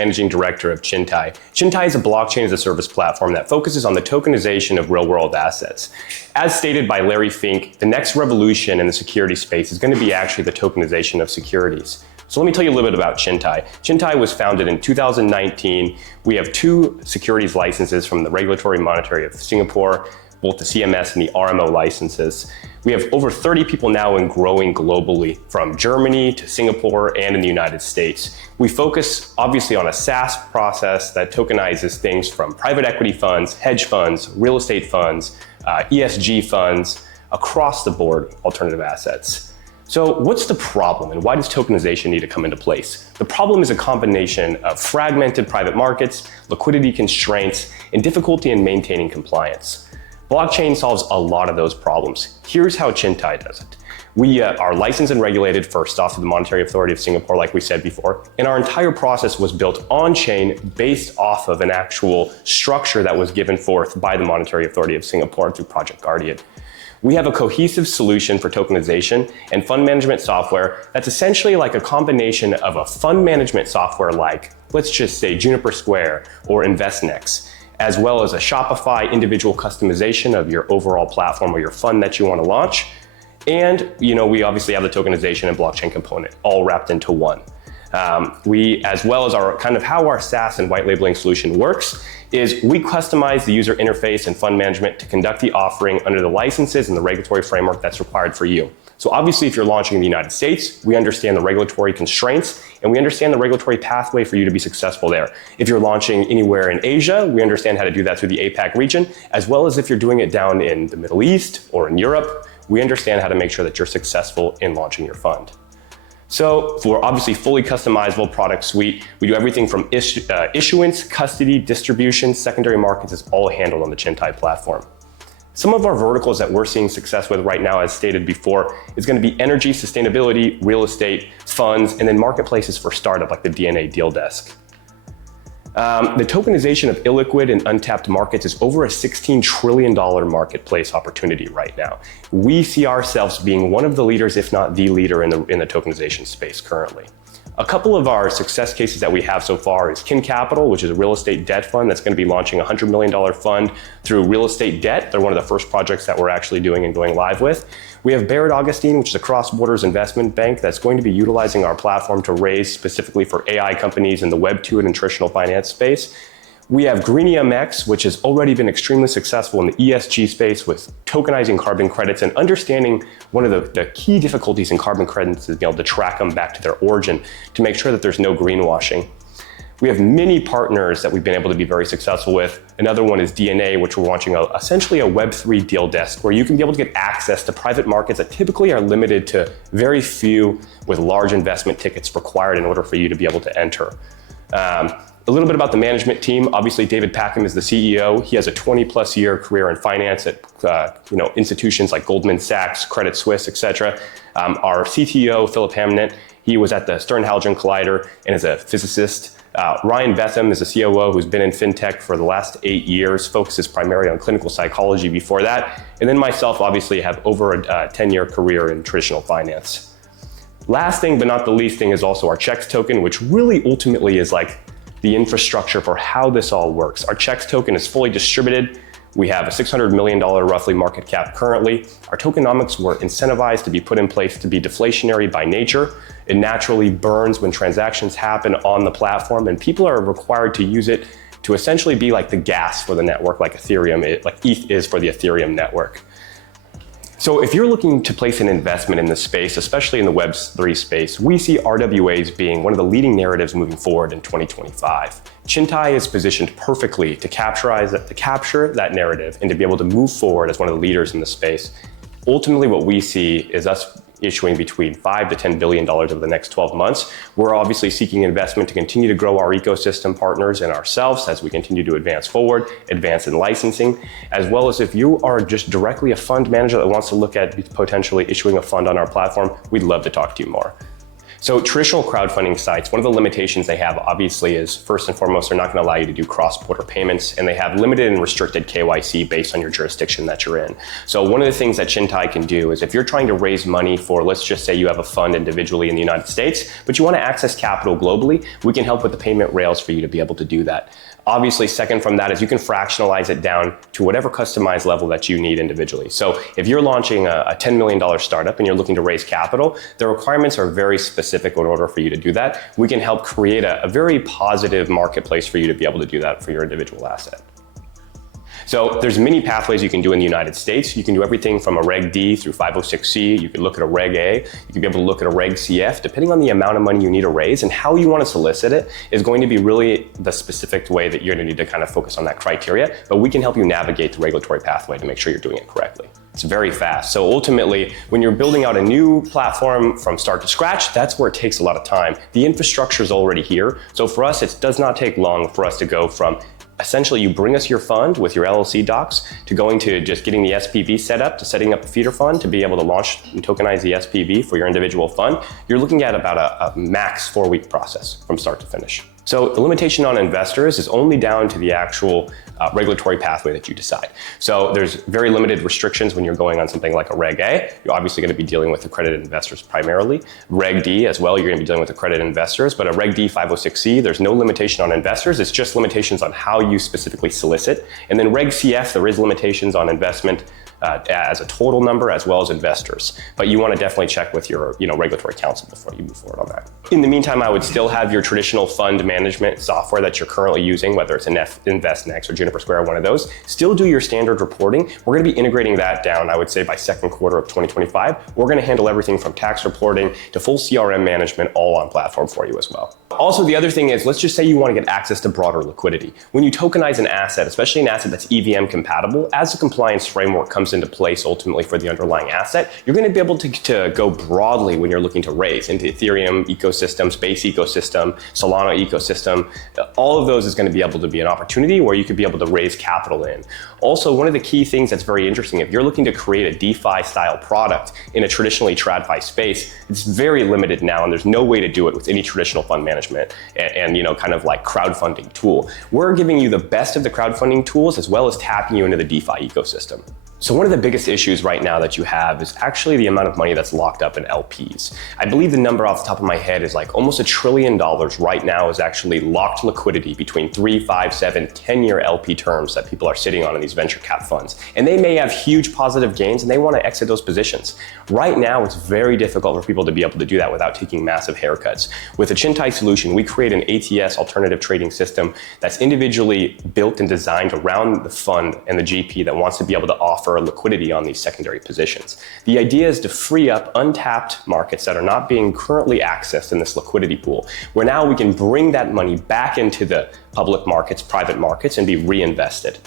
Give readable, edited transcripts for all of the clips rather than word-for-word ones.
Managing Director of Chintai. Chintai is a blockchain as a service platform that focuses on the tokenization of real-world assets. As stated by Larry Fink, the next revolution in the security space is going to be actually the tokenization of securities. So let me tell you a little bit about Chintai. Chintai was founded in 2019. We have 2 securities licenses from the Regulatory Monetary of Singapore, both the CMS and the RMO licenses. We have over 30 people now and growing globally, from Germany to Singapore and in the United States. We focus obviously on a SaaS process that tokenizes things from private equity funds, hedge funds, real estate funds, ESG funds, across the board alternative assets. So what's the problem and why does tokenization need to come into place? The problem is a combination of fragmented private markets, liquidity constraints, and difficulty in maintaining compliance. Blockchain solves a lot of those problems. Here's how Chintai does it. We are licensed and regulated first off to the Monetary Authority of Singapore, like we said before, and our entire process was built on-chain based off of an actual structure that was given forth by the Monetary Authority of Singapore through Project Guardian. We have a cohesive solution for tokenization and fund management software that's essentially like a combination of a fund management software like, let's just say, Juniper Square or InvestNext, as well as a Shopify individual customization of your overall platform or your fund that you want to launch. And we obviously have the tokenization and blockchain component all wrapped into one. We, as well as our kind of how our SaaS and white labeling solution works, is we customize the user interface and fund management to conduct the offering under the licenses and the regulatory framework that's required for you. So obviously, if you're launching in the United States, we understand the regulatory constraints and we understand the regulatory pathway for you to be successful there. If you're launching anywhere in Asia, we understand how to do that through the APAC region, as well as if you're doing it down in the Middle East or in Europe, we understand how to make sure that you're successful in launching your fund. So for obviously fully customizable product suite, we do everything from issuance, custody, distribution, secondary markets is all handled on the Chintai platform. Some of our verticals that we're seeing success with right now, as stated before, is going to be energy, sustainability, real estate, funds, and then marketplaces for startup like the DNA Deal Desk. The tokenization of illiquid and untapped markets is over a $16 trillion marketplace opportunity right now. We see ourselves being one of the leaders, if not the leader in the tokenization space currently. A couple of our success cases that we have so far is Kin Capital, which is a real estate debt fund that's going to be launching a $100 million fund through real estate debt. They're one of the first projects that we're actually doing and going live with. We have Barrett Augustine, which is a cross-borders investment bank that's going to be utilizing our platform to raise specifically for AI companies in the Web2 and nutritional finance space. We have GreenEMX, which has already been extremely successful in the ESG space with tokenizing carbon credits and understanding one of the key difficulties in carbon credits is being able to track them back to their origin to make sure that there's no greenwashing. We have many partners that we've been able to be very successful with. Another one is DNA, which we're launching essentially a Web3 deal desk where you can be able to get access to private markets that typically are limited to very few with large investment tickets required in order for you to be able to enter. A little bit about the management team. Obviously, David Packham is the CEO. He has a 20+ year career in finance at institutions like Goldman Sachs, Credit Suisse, etc. Our CTO, Philip Hamnett, he was at the Stern Halogen Collider and is a physicist. Ryan Betham is a COO who's been in fintech for the last 8 years, focuses primarily on clinical psychology before that. And then myself, obviously, have over a 10-year career in traditional finance. Last thing, but not the least thing, is also our checks token, which really ultimately is like the infrastructure for how this all works. Our checks token is fully distributed. We have a $600 million roughly market cap currently. Our tokenomics were incentivized to be put in place to be deflationary by nature. It naturally burns when transactions happen on the platform, and people are required to use it to essentially be like the gas for the network, like Ethereum, like ETH is for the Ethereum network. So if you're looking to place an investment in this space, especially in the Web3 space, we see RWAs being one of the leading narratives moving forward in 2025. Chintai is positioned perfectly to capture that narrative and to be able to move forward as one of the leaders in the space. Ultimately, what we see is us issuing between $5 to $10 billion over the next 12 months. We're obviously seeking investment to continue to grow our ecosystem partners and ourselves as we continue to advance forward, advance in licensing, as well as if you are just directly a fund manager that wants to look at potentially issuing a fund on our platform, we'd love to talk to you more. So traditional crowdfunding sites, one of the limitations they have obviously is, first and foremost, they're not going to allow you to do cross-border payments, and they have limited and restricted KYC based on your jurisdiction that you're in. So one of the things that Chintai can do is if you're trying to raise money for, let's just say you have a fund individually in the United States, but you want to access capital globally, we can help with the payment rails for you to be able to do that. Obviously, second from that is you can fractionalize it down to whatever customized level that you need individually. So if you're launching a $10 million startup and you're looking to raise capital, the requirements are very specific in order for you to do that. We can help create a very positive marketplace for you to be able to do that for your individual asset. So there's many pathways you can do in the United States. You can do everything from a Reg D through 506C. You can look at a Reg A. You can be able to look at a Reg CF. Depending on the amount of money you need to raise and how you want to solicit it is going to be really the specific way that you're going to need to kind of focus on that criteria. But we can help you navigate the regulatory pathway to make sure you're doing it correctly. It's very fast. So ultimately, when you're building out a new platform from start to scratch, that's where it takes a lot of time. The infrastructure is already here. So for us, it does not take long for us to go from essentially, you bring us your fund with your LLC docs to going to just getting the SPV set up, to setting up a feeder fund to be able to launch and tokenize the SPV for your individual fund. You're looking at about a max 4-week process from start to finish. So the limitation on investors is only down to the actual regulatory pathway that you decide. So there's very limited restrictions when you're going on something like a Reg A. You're obviously going to be dealing with accredited investors primarily. Reg D as well, you're going to be dealing with accredited investors. But a Reg D 506C, there's no limitation on investors. It's just limitations on how you specifically solicit. And then Reg CF, there is limitations on investment as a total number as well as investors. But you want to definitely check with your regulatory counsel before you move forward on that. In the meantime, I would still have your traditional fund management software that you're currently using, whether it's InvestNext or Juniper Square, one of those. Still do your standard reporting. We're going to be integrating that down, I would say, by second quarter of 2025. We're going to handle everything from tax reporting to full CRM management all on platform for you as well. Also, the other thing is, let's just say you want to get access to broader liquidity. When you tokenize an asset, especially an asset that's EVM compatible, as the compliance framework comes into place ultimately for the underlying asset, you're going to be able to go broadly when you're looking to raise into Ethereum ecosystem, Space ecosystem, Solana ecosystem. All of those is going to be able to be an opportunity where you could be able to raise capital in. Also, one of the key things that's very interesting, if you're looking to create a DeFi style product in a traditionally TradFi space, it's very limited now, and there's no way to do it with any traditional fund management and kind of like crowdfunding tool. We're giving you the best of the crowdfunding tools as well as tapping you into the DeFi ecosystem. So one of the biggest issues right now that you have is actually the amount of money that's locked up in LPs. I believe the number off the top of my head is like almost $1 trillion right now is actually locked liquidity between 3, 5, 7, 10-year LP terms that people are sitting on in these venture cap funds. And they may have huge positive gains and they want to exit those positions. Right now, it's very difficult for people to be able to do that without taking massive haircuts. With a Chintai solution, we create an ATS alternative trading system that's individually built and designed around the fund and the GP that wants to be able to offer liquidity on these secondary positions. The idea is to free up untapped markets that are not being currently accessed in this liquidity pool, where now we can bring that money back into the public markets, private markets, and be reinvested.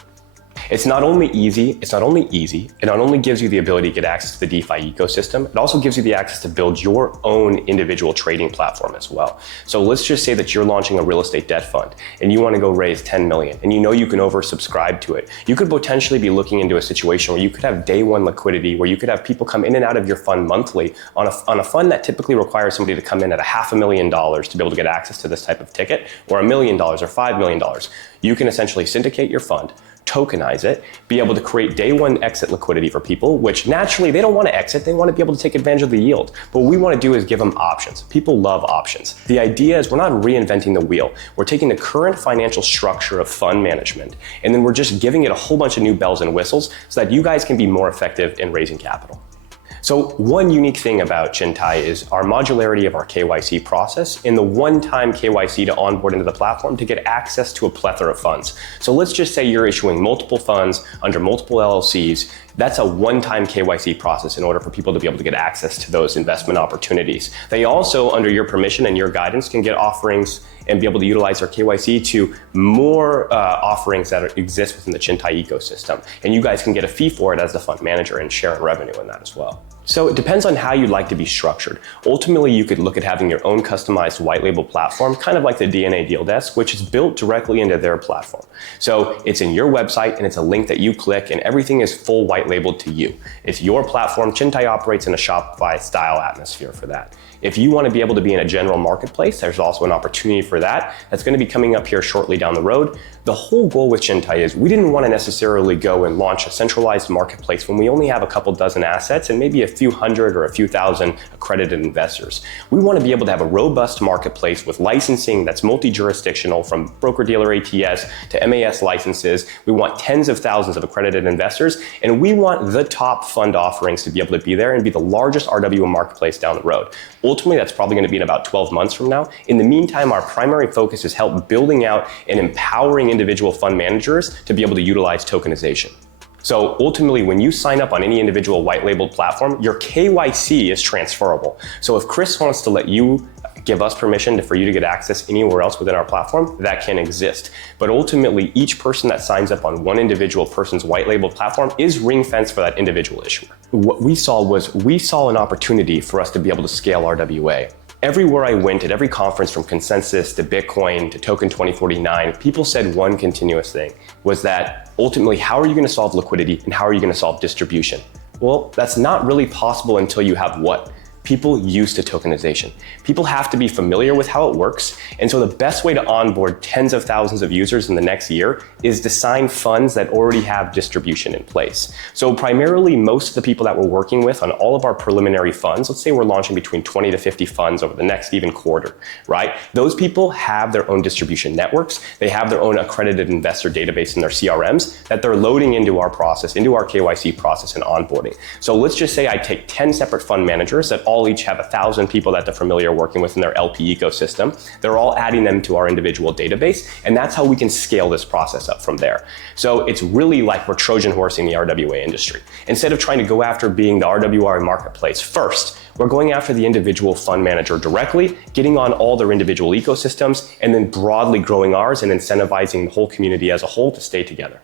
It's not only easy, it not only gives you the ability to get access to the DeFi ecosystem, it also gives you the access to build your own individual trading platform as well. So let's just say that you're launching a real estate debt fund and you want to go raise 10 million and you know you can oversubscribe to it. You could potentially be looking into a situation where you could have day one liquidity, where you could have people come in and out of your fund monthly on a fund that typically requires somebody to come in at $500,000 to be able to get access to this type of ticket, or $1 million or $5 million. You can essentially syndicate your fund, tokenize it, be able to create day one exit liquidity for people, which naturally they don't want to exit, they want to be able to take advantage of the yield. But what we want to do is give them options. People love options. The idea is we're not reinventing the wheel. We're taking the current financial structure of fund management, and then we're just giving it a whole bunch of new bells and whistles so that you guys can be more effective in raising capital. So one unique thing about Chintai is our modularity of our KYC process and the one-time KYC to onboard into the platform to get access to a plethora of funds. So let's just say you're issuing multiple funds under multiple LLCs. That's a one-time KYC process in order for people to be able to get access to those investment opportunities. They also, under your permission and your guidance, can get offerings and be able to utilize our KYC to more offerings that exist within the Chintai ecosystem. And you guys can get a fee for it as the fund manager and share in revenue in that as well. So it depends on how you'd like to be structured. Ultimately, you could look at having your own customized white label platform, kind of like the DNA Deal Desk, which is built directly into their platform. So it's in your website and it's a link that you click and everything is full white labeled to you. It's your platform. Chintai operates in a Shopify style atmosphere for that. If you want to be able to be in a general marketplace, there's also an opportunity for that. That's going to be coming up here shortly down the road. The whole goal with Chintai is we didn't want to necessarily go and launch a centralized marketplace when we only have a couple dozen assets and maybe a few hundred or a few thousand accredited investors. We want to be able to have a robust marketplace with licensing that's multi-jurisdictional, from broker-dealer ATS to MAS licenses. We want tens of thousands of accredited investors, and we want the top fund offerings to be able to be there and be the largest RWA marketplace down the road. Ultimately, that's probably going to be in about 12 months from now. In the meantime, our primary focus is help building out and empowering individual fund managers to be able to utilize tokenization. So ultimately, when you sign up on any individual white labeled platform, your KYC is transferable. So if Chris wants to let you give us permission for you to get access anywhere else within our platform, that can exist. But ultimately, each person that signs up on one individual person's white label platform is ring fenced for that individual issuer. What we saw an opportunity for us to be able to scale RWA. Everywhere I went, at every conference from Consensus to Bitcoin to Token 2049, people said one continuous thing, was that ultimately, how are you going to solve liquidity and how are you going to solve distribution? Well, that's not really possible until you have what? People used to tokenization. People have to be familiar with how it works. And so the best way to onboard tens of thousands of users in the next year is to sign funds that already have distribution in place. So primarily, most of the people that we're working with on all of our preliminary funds, let's say we're launching between 20 to 50 funds over the next even quarter, right? Those people have their own distribution networks. They have their own accredited investor database in their CRMs that they're loading into our process, into our KYC process and onboarding. So let's just say I take 10 separate fund managers that all each have 1,000 people that they're familiar working with in their LP ecosystem. They're all adding them to our individual database, and that's how we can scale this process up from there. So it's really like we're Trojan horsing the RWA industry. Instead of trying to go after being the RWA marketplace first, we're going after the individual fund manager directly, getting on all their individual ecosystems, and then broadly growing ours and incentivizing the whole community as a whole to stay together.